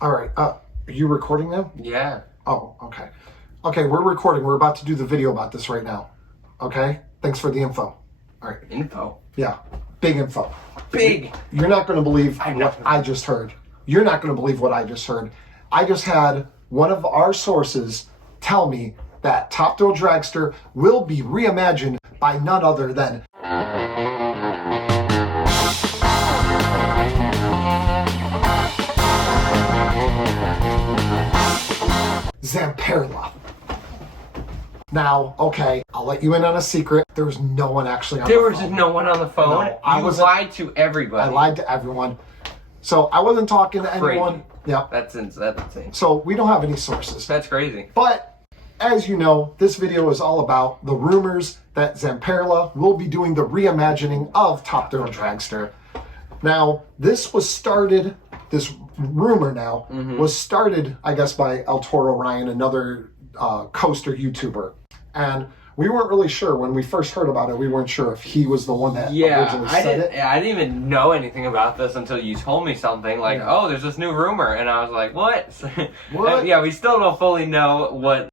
All right. Are you recording now? Yeah. Oh, okay. Okay, we're recording. We're about to do the video about this right now. Okay? Thanks for the info. All right. Info? Yeah. Big info. Big. You're not going to believe what I just heard. You're not going to believe what I just heard. I just had one of our sources tell me that Top Thrill Dragster will be reimagined by none other than Zamperla. Now, okay, I'll let you in on a secret. There was no one actually on the phone. There was no one on the phone? No, you lied to everybody. I lied to everyone. So I wasn't talking to Crazy. anyone. Yep. That's insane. So we don't have any sources. That's crazy. But as you know, this video is all about the rumors that Zamperla will be doing the reimagining of Top Thrill Dragster. Now, this rumor now was started, I guess, by El Toro Ryan, another coaster YouTuber. And we weren't really sure when we first heard about it. We weren't sure if he was the one that originally said it. I didn't even know anything about this until you told me something like, "Oh, there's this new rumor," and I was like, "What?" What? Yeah, we still don't fully know what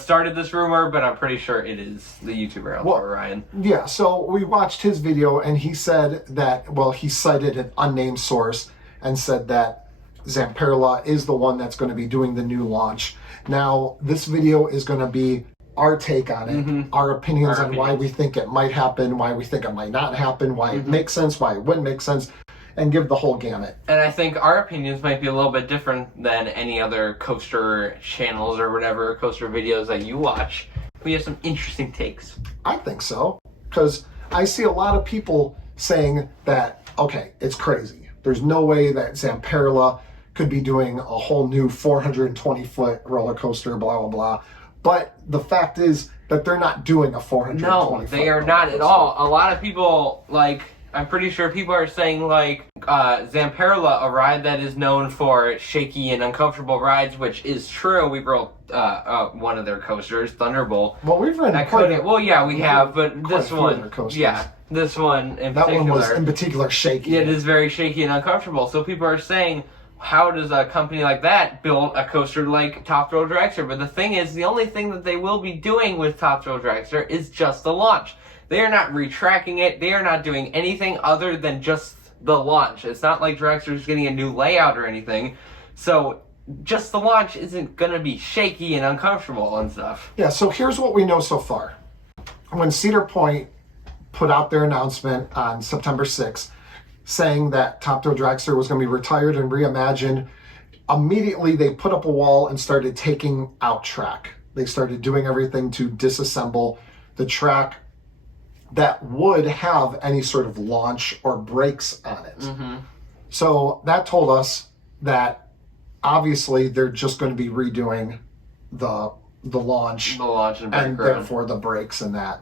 started this rumor, but I'm pretty sure it is the YouTuber El Toro Ryan. Yeah. So we watched his video, and he said that he cited an unnamed source and said that Zamperla is the one that's going to be doing the new launch. Now, this video is going to be our take on it, our opinions on why we think it might happen, why we think it might not happen, why it makes sense, why it wouldn't make sense, and give the whole gamut. And I think our opinions might be a little bit different than any other coaster channels or whatever, coaster videos that you watch. We have some interesting takes. I think so, because I see a lot of people saying that, okay, it's crazy. There's no way that Zamperla could be doing a whole new 420-foot roller coaster, blah, blah, blah. But the fact is that they're not doing a 420-foot No, they are not at all. A lot of people, I'm pretty sure people are saying, Zamperla, a ride that is known for shaky and uncomfortable rides, which is true. We rode one of their coasters, Thunderbolt. Well, we've ridden we have, but this one, this one in particular. That one was in particular shaky. It is very shaky and uncomfortable. So people are saying, how does a company like that build a coaster like Top Thrill Dragster? But the thing is, the only thing that they will be doing with Top Thrill Dragster is just the launch. They are not retracking it. They are not doing anything other than just the launch. It's not like Dragster's getting a new layout or anything. So just the launch isn't going to be shaky and uncomfortable and stuff. Yeah, so here's what we know so far. When Cedar Point put out their announcement on September 6th, saying that Top Thrill Dragster was going to be retired and reimagined, immediately they put up a wall and started taking out track. They started doing everything to disassemble the track that would have any sort of launch or brakes on it. So that told us that obviously they're just going to be redoing the launch and therefore the brakes and that.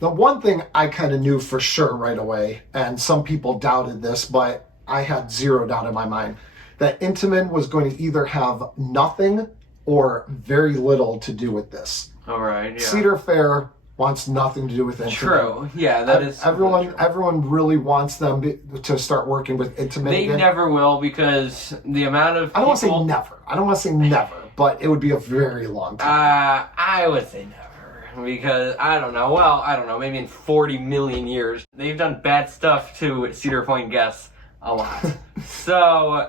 The one thing I kind of knew for sure right away, and some people doubted this, but I had zero doubt in my mind, that Intamin was going to either have nothing or very little to do with this. All right, yeah. Cedar Fair wants nothing to do with Intamin. True, yeah, that is everyone really wants them to start working with Intamin. They never will, because the amount of I don't want to say never, but it would be a very long time. I would say never. Because, I don't know, maybe in 40 million years, they've done bad stuff to Cedar Point guests a lot. So,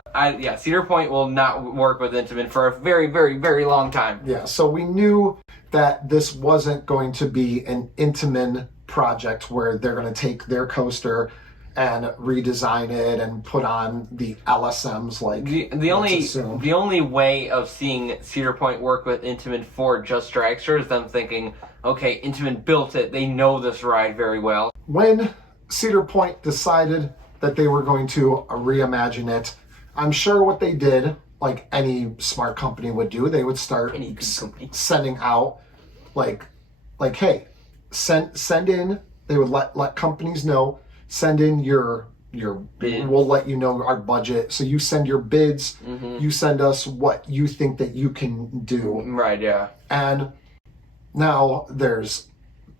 Cedar Point will not work with Intamin for a very, very, very long time. Yeah, so we knew that this wasn't going to be an Intamin project where they're going to take their coaster and redesign it and put on the LSMs the only way of seeing Cedar Point work with Intamin for just Dragster is them thinking, okay, Intamin built it, they know this ride very well. When Cedar Point decided that they were going to reimagine it, I'm sure what they did, like any smart company would do, they would start sending out hey, send in, they would let companies know, send in your bids. We'll let you know our budget. So you send your bids, you send us what you think that you can do. Right, yeah. And now there's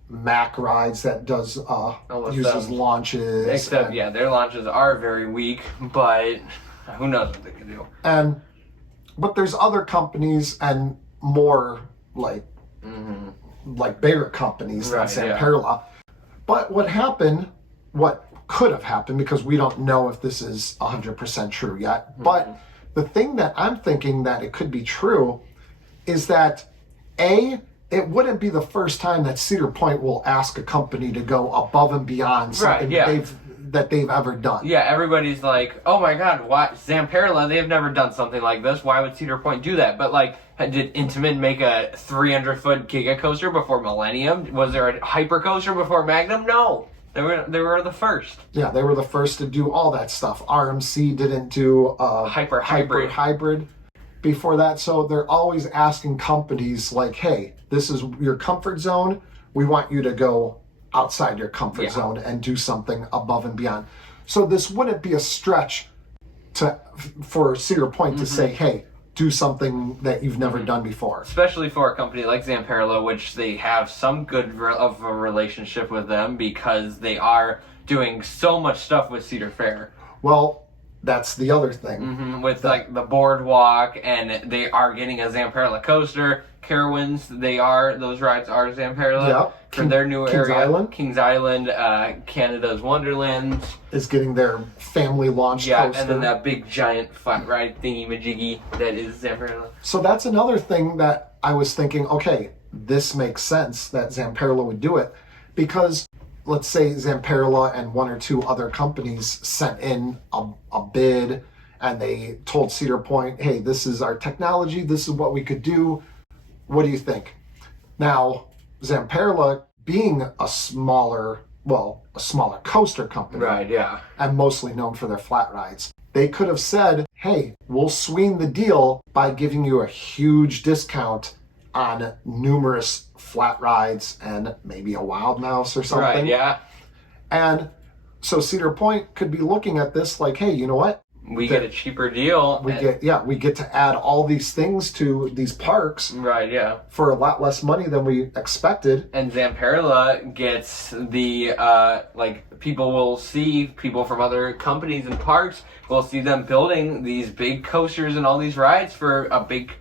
Mac Rides that does uses launches. Except, their launches are very weak, but who knows what they can do. And But there's other companies and more like bigger companies than Zamperla. But what could have happened, because we don't know if this is 100% true yet, but the thing that I'm thinking that it could be true is that it wouldn't be the first time that Cedar Point will ask a company to go above and beyond something that they've ever done. Yeah, everybody's like, oh my god, why Zamperla, they've never done something like this. Why would Cedar Point do that? But like, did Intamin make a 300-foot Giga Coaster before Millennium? Was there a Hyper Coaster before Magnum? No. They were the first. Yeah, they were the first to do all that stuff. RMC didn't do Hyper Hybrid before that. So they're always asking companies like, hey, this is your comfort zone. We want you to go outside your comfort zone and do something above and beyond. So this wouldn't be a stretch for Cedar Point to say, hey, do something that you've never done before. Especially for a company like Zamperla, which they have some good of a relationship with them because they are doing so much stuff with Cedar Fair. Well, that's the other thing. With like the boardwalk, and they are getting a Zamperla coaster. Carowinds, those rides are Zamperla. Yeah. For their new Kings area. Island. Kings Island, Canada's Wonderland. Is getting their family launch coaster. And then that big giant flat ride thingy-majiggy that is Zamperla. So that's another thing that I was thinking, okay, this makes sense that Zamperla would do it, because let's say Zamperla and one or two other companies sent in a bid and they told Cedar Point, hey, this is our technology, this is what we could do. What do you think? Now, Zamperla, being a smaller coaster company, Right, yeah. and mostly known for their flat rides, they could have said, hey, we'll swing the deal by giving you a huge discount on numerous flat rides and maybe a Wild Mouse or something. Right, yeah. And so Cedar Point could be looking at this like, hey, you know what? We get a cheaper deal. We get to add all these things to these parks. Right, yeah. For a lot less money than we expected. And Zamperla gets the, people from other companies and parks will see them building these big coasters and all these rides for a big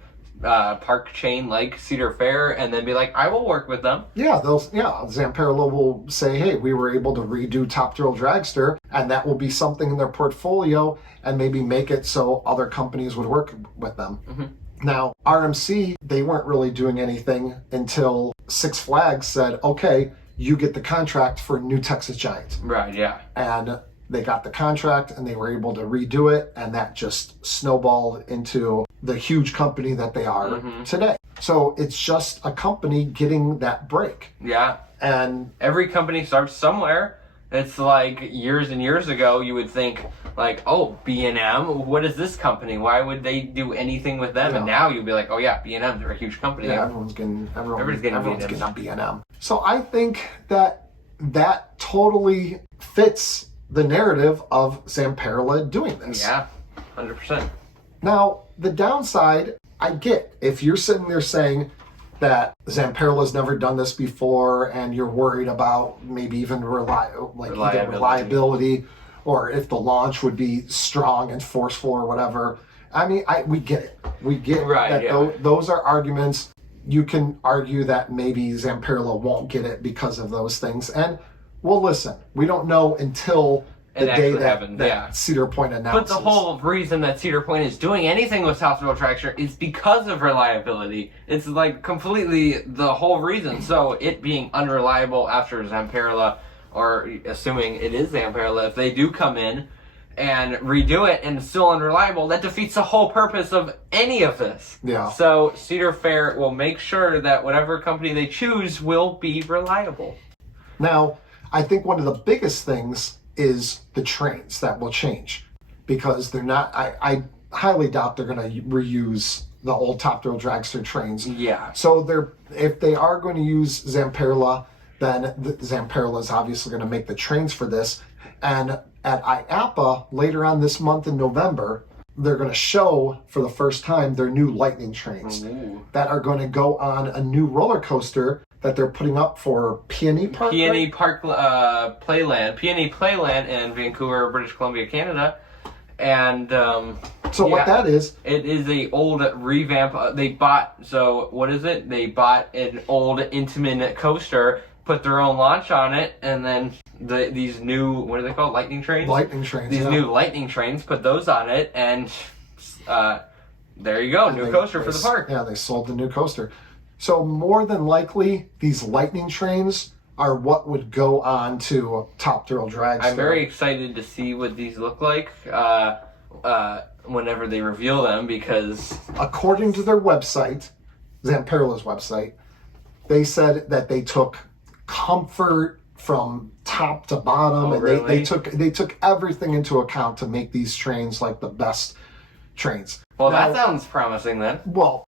park chain like Cedar Fair, and then be like, I will work with them. Zamperla will say, hey, we were able to redo Top Thrill Dragster, and that will be something in their portfolio, and maybe make it so other companies would work with them. Now, RMC, they weren't really doing anything until Six Flags said, okay, you get the contract for New Texas Giant. Right, yeah. And they got the contract and they were able to redo it, and that just snowballed into the huge company that they are today. So it's just a company getting that break. Yeah. And every company starts somewhere. It's like years and years ago, you would think like, oh, B&M, what is this company? Why would they do anything with them? Yeah. And now you'd be like, oh yeah, B&M, they're a huge company. Yeah, everyone's getting a B&M. So I think that totally fits the narrative of Zamperla doing this. Yeah, 100%. Now, the downside, I get. If you're sitting there saying that Zamperla's never done this before and you're worried about maybe even reliability, or if the launch would be strong and forceful or whatever, I mean, we get it. We get that those are arguments. You can argue that maybe Zamperla won't get it because of those things. And well, listen, we don't know until the day that Cedar Point announces. But the whole reason that Cedar Point is doing anything with Top Thrill Dragster is because of reliability. It's like completely the whole reason. So it being unreliable after Zamperla, or assuming it is Zamperla, if they do come in and redo it and it's still unreliable, that defeats the whole purpose of any of this. Yeah. So Cedar Fair will make sure that whatever company they choose will be reliable. Now, I think one of the biggest things is the trains that will change, because they're not, I highly doubt they're going to reuse the old Top Thrill Dragster trains. Yeah. So if they are going to use Zamperla, then Zamperla is obviously going to make the trains for this. And at IAAPA later on this month in November, they're going to show for the first time their new Lightning trains that are going to go on a new roller coaster that they're putting up for PNE Park. PNE Park Playland in Vancouver, British Columbia, Canada. And So what that is, it is a old revamp. They bought, so what is it? They bought an old Intamin coaster, put their own launch on it, and then these new, what are they called? Lightning trains? lightning trains. These new lightning trains, put those on it, and there you go, new coaster for the park. Yeah, they sold the new coaster. So more than likely, these lightning trains are what would go on to Top Thrill Dragster. I'm very excited to see what these look like whenever they reveal them, because according to their website, Zamperla's website, they said that they took comfort from top to bottom, and really? they took everything into account to make these trains like the best trains. Well, Now, that sounds promising then. well,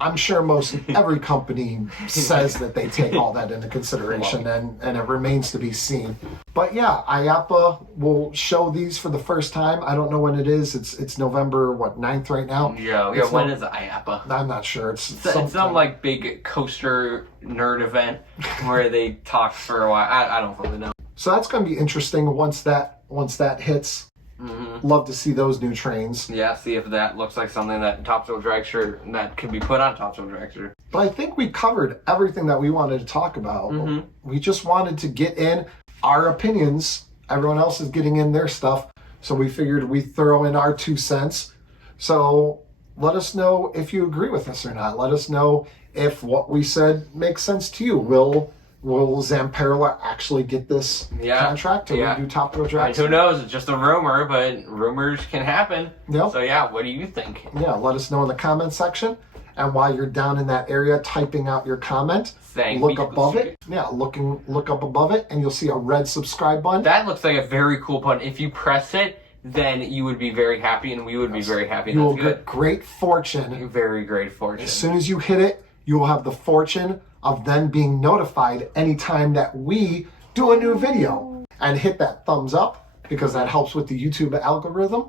I'm sure most every company says that they take all that into consideration, and it remains to be seen. But yeah, IAPA will show these for the first time. I don't know when it is. It's November 9th right now. Yeah. When is the IAPA? I'm not sure. It's Some like big coaster nerd event where they talk for a while. I don't really know. So that's going to be interesting once that hits. Mm-hmm. Love to see those new trains. Yeah, see if that looks like something that Top Thrill Dragster that could be put on Top Thrill Dragster. But I think we covered everything that we wanted to talk about. Mm-hmm. We just wanted to get in our opinions. Everyone else is getting in their stuff, so we figured we'd throw in our 2 cents. So let us know if you agree with us or not. Let us know if what we said makes sense to you. Will Zamperla actually get this contract to do Top Thrill Dragster? Who knows? It's just a rumor, but rumors can happen. Yep. So yeah, what do you think? Yeah, let us know in the comment section. And while you're down in that area typing out your comment, look above it. Yeah, look up above it, and you'll see a red subscribe button. That looks like a very cool button. If you press it, then you would be very happy, and we would be very happy. You will get great fortune. Very great fortune. As soon as you hit it, you will have the fortune of then being notified anytime that we do a new video. And hit that thumbs up, because that helps with the YouTube algorithm.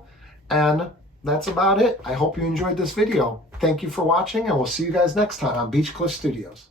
And that's about it. I hope you enjoyed this video. Thank you for watching, and we'll see you guys next time on Beach Cliff Studios.